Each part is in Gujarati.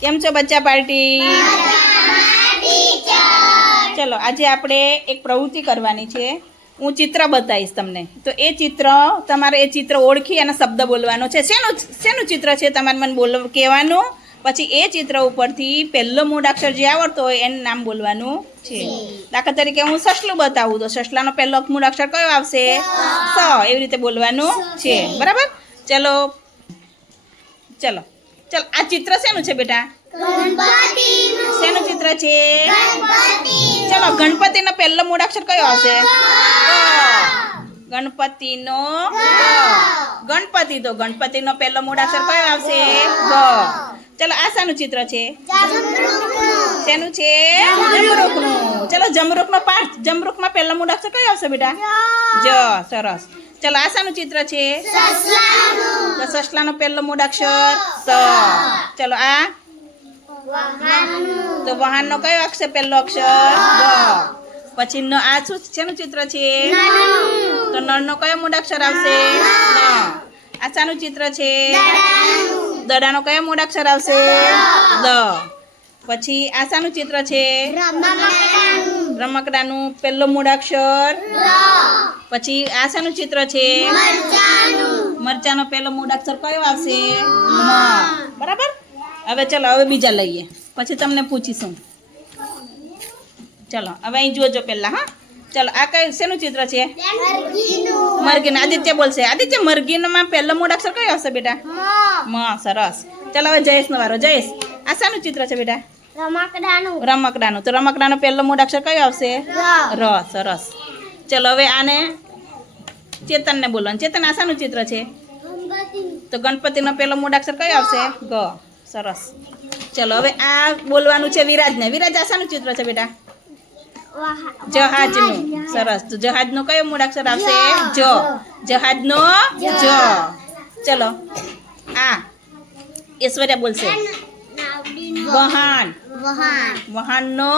કેમ છો બચ્ચા પાર્ટી? ચલો, આજે આપણે એક પ્રવૃત્તિ કરવાની છે. હું ચિત્ર બતાવીશ તમને. તો એ ચિત્ર, તમારે એ ચિત્ર ઓળખી અને શબ્દ બોલવાનો છે. શેનું શેનું ચિત્ર છે? તમારે મને બોલ કહેવાનું. પછી એ ચિત્ર ઉપરથી પહેલો મૂળાક્ષર જે આવડતો હોય એનું નામ બોલવાનું છે. દાખલા તરીકે હું સસલું બતાવું તો સસલાનો પહેલો મૂળાક્ષર કયો આવશે? સ. એવી રીતે બોલવાનું છે. બરાબર? ચલો ચલો. ચલો આ ચિત્ર શેનું છે બેટા? શેનું ચિત્ર છે? ચલો ગણપતિનો પહેલો મૂળાક્ષર કયો ગ. ગણપતિનો. ગણપતિ. તો ગણપતિનો પહેલો મૂળાક્ષર કયો આવશે? ગ. ચલો આ શાનું ચિત્ર છે? શેનું છે? જમરૂખનું. ચલો જમરૂખનો પાઠ જમરૂખમાં પહેલો મૂળાક્ષર કયો આવશે બેટા? જ. સરસ. ચલો આ શાનું ચિત્ર છે? તો સસલાનો પહેલો મૂળાક્ષર સ. ચલો આ? તો વાહનનો કયો અક્ષર? પહેલો અક્ષર ગ. પછી નો આ શું શેનું ચિત્ર છે? તો નળનો કયો મૂળાક્ષર આવશે આ શાનું ચિત્ર છે? દડાનો કયો મૂળાક્ષર આવશે દ. પછી આ શાનું ચિત્ર છે? રમકડાનું પહેલો મૂળાક્ષર પછી આ શાનું ચિત્ર છે? મરચાનો. પહેલો મૂળાક્ષર કયો આવશે? મ. બરાબર? હવે ચલો, હવે બીજા લઈએ. પછી તમને પૂછીશું. ચલો, હવે અહીં જોજો પહેલાં, હા? ચલો આ કઈ શેનું ચિત્ર છે? મરઘીનું. આદિત્ય બોલશે. આદિત્ય મરઘીનમાં પહેલો મૂળાક્ષર કયો આવશે બેટા? મ. સરસ. ચાલો હવે જયેશનો વારો. જયેશ આ શાનું ચિત્ર છે બેટા? રમકડાનું. રમકડાનું. તો રમકડાનો પહેલો મૂળાક્ષર કયો આવશે? ર. સરસ. ચલો હવે આને ચેતનને બોલવાનું. ચેતન આ શાનું ચિત્ર છે? તો ગણપતિનો પહેલો મૂળાક્ષર કયો આવશે? ગ. સરસ. ચલો હવે આ બોલવાનું છે વિરાજને. વિરાજ આ શાનું ચિત્ર છે બેટા? જહાજનું. સરસ. તો જહાજનો કયો મૂળાક્ષર આવશે? જ. જહાજનો જ. ચલો. આ ઐશ્વર્યા બોલશે. વહાણ. વહાણનો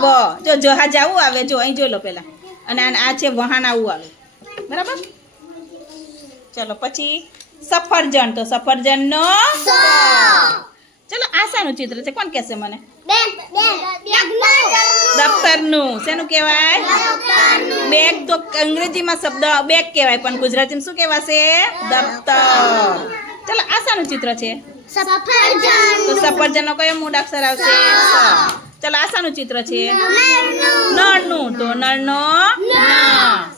વ. જો જહાજ આવું આવે જો અહીં જોઈ લો પહેલાં. અને આ છે વહાણ આવું આવે. બરાબર? ચલો પછી સફરજન. તો સફરજનનો સ. ચલો આશાનું ચિત્ર છે. કોણ કહેશે મને? દફતરનું શેનું કહેવાય? બેગ તો અંગ્રેજીમાં શબ્દ બેગ કહેવાય પણ ગુજરાતીમાં શું કહેવાશે? દફતર. ચલો આશાનું ચિત્ર છે. તો સફરજનનો કયો મૂળાક્ષર આવશે. ચલો આશાનું ચિત્ર છે. નળનું. તો નળનો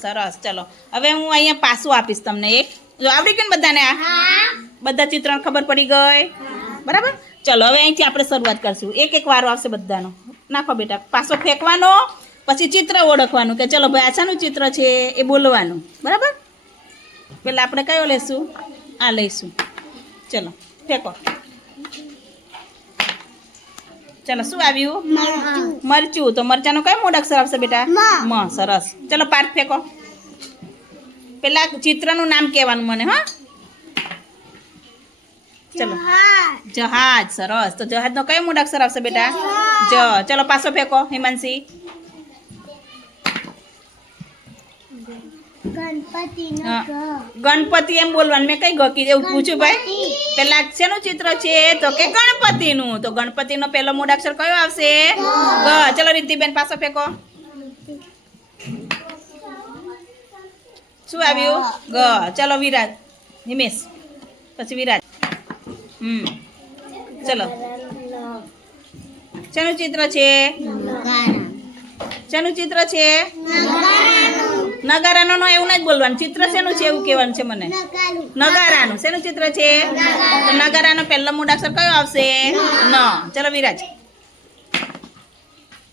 સરસ. ચલો હવે હું અહીંયા પાસું આપીશ તમને એક. જો આવડી ગયું બધાને આ? બધા ચિત્ર ખબર પડી ગઈ? બરાબર? ચલો હવે અહીંથી આપણે શરૂઆત કરશું. એક એક વારો આવશે બધાનો. નાખો બેટા પાસો ફેંકવાનો પછી ચિત્ર ઓળખવાનું કે ચલો ભાઈ આ શાનું ચિત્ર છે એ બોલવાનું. બરાબર? પેલા આપણે કયો લેશું? આ લઈશું. ચલો ફેંકો. ચલો શું આવ્યું? મરચું. તો મરચાનો કયો મોડ અક્ષર આવશે બેટા? મ. સરસ. ચલો પાઠ ફેંકો. પેલા ચિત્રનું નામ કહેવાનું મને હા? ચલો. જહાજ. સરસ. તો જહાજનો કયો મોડ અક્ષર આવશે બેટા? જ ચલો પાછો ફેંકો હિમાંશી. ગણપતિ એમ બોલવાનું. મેં કઈ ગકી એવું પૂછ્યું ભાઈ? પેલા શેનું ચિત્ર છે? તો કે ગણપતિનું. તો ગણપતિનો પહેલો મૂળાક્ષર કયો આવશે? ગ ચલો રિદ્ધિબેન પાછો ફેંકો. શું આવ્યું? ગ ચલો વિરાજ હિમેશ પછી વિરાજ હમ. ચલો. શેનું ચિત્ર છે? શેનું ચિત્ર છે? નગારાનો નો એવું નથી બોલવાનું. ચિત્ર શેનું છે એવું કહેવાનું છે મને? નગારાનું. શેનું ચિત્ર છે? તો નગારાનો પહેલો મૂળાક્ષર કયો આવશે? ન. ચલો વિરાજ.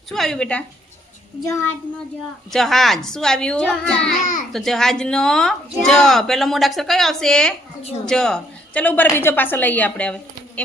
શું આવ્યું બેટા? જહાજ. શું આવ્યું? જહાજ. તો જહાજનો જ. પહેલો મૂળાક્ષર કયો આવશે? જ. ચલો ઉપર બીજો પાસો લઈએ આપણે હવે. એ